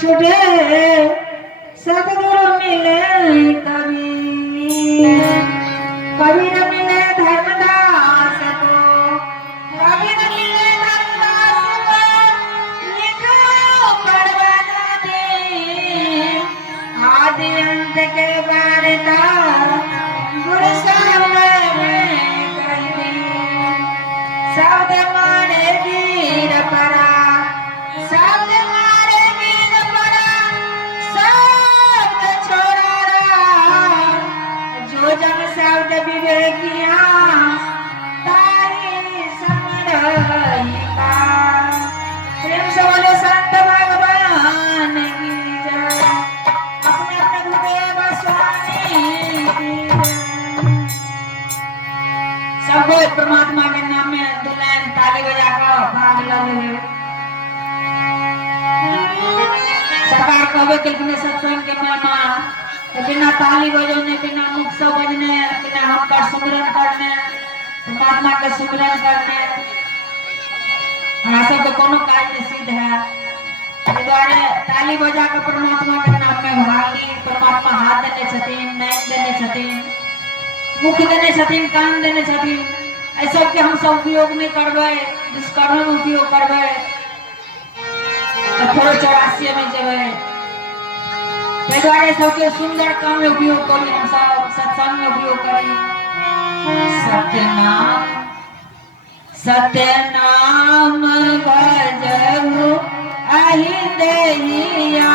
छुटे सतगुरु मिले कभी कभी न मिले धर्मदास को, कभी न मिले धर्मदास को। लिखो परवाना दे आदि अंत के वार्ता गुरु सामने में कह दी। शब्द मारे वीर परा, शब्द मारे वीर परा, शब्द छोड़ा रहा। जो जन शब्द विवेकिया तारी समरही का। प्रेम से बोले संत भगवान की जय। अपने अपने गुरुदेव स्वामी की जय। सबको परमात्मा के नाम में दुल्हन ताली बजाकर भाग लगे। सरकार कहवे के बिना सत्संग के महिमा, बिना ताली बजने, बिना मुख से बजने, बिना हम का सुमिरन करने, परमात्मा के सुमिरन करने हमरा सबके कोनो काज नहीं सिद्ध है। इस द्वारे ताली बजा के परमात्मा के नाम में भाग ली। परमात्मा हाथ देने छथिन, नैन देने छथिन, मुख देने छथिन, कान देने छथिन। ऐसा के हम सब उपयोग नहीं करबे, दुष्कर्म में उपयोग करबे तो थोड़े 84 में जेबे। ते द्वारे सबके सुंदर काम में उपयोग करी, हम सब सत्संग में उपयोग करी। सत्य नाम भजहु अहि देहिया।